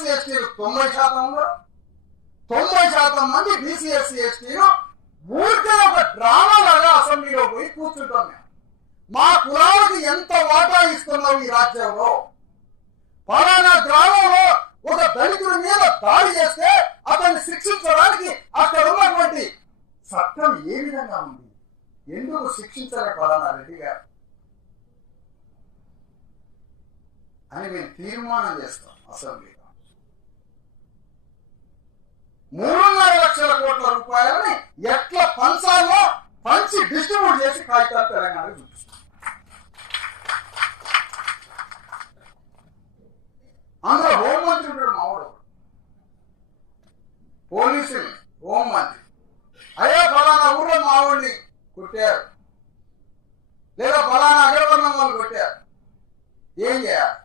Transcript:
SC ఎస్టీలు 90%, 90% మంది BC SC ఎస్టీలు ఊరికే ఒక డ్రామా లాగా అసెంబ్లీలో పోయి కూర్చుంటాం. మేము మా కులాలకు ఎంత వాటా ఇస్తున్నావు ఈ రాజ్యంలో? పలానా గ్రామంలో ఒక దళితుడి మీద దాడి చేస్తే అతన్ని శిక్షించడానికి అక్కడ ఉన్నటువంటి చట్టం ఏ విధంగా ఉంది? ఎందుకు శిక్షించలే పలానా రెడ్డి గారు అని మేము తీర్మానం చేస్తాం అసెంబ్లీలో. 3.5 లక్షల కోట్ల రూపాయలని ఎట్లా పంచాలో పంచి డిస్ట్రిబ్యూట్ చేసి కాగితాలు తెలంగాణకు చూపిస్తాం. అందులో హోంమంత్రి ఉంటాడు, మావాడు పోలీసులు, హోంమంత్రి. అయ్యా ఫలానా ఊళ్ళో మావాడిని కొట్టారు, లేదా ఫలానా అగ్రవర్ణం వాళ్ళు కొట్టారు, ఏం చేయాలి?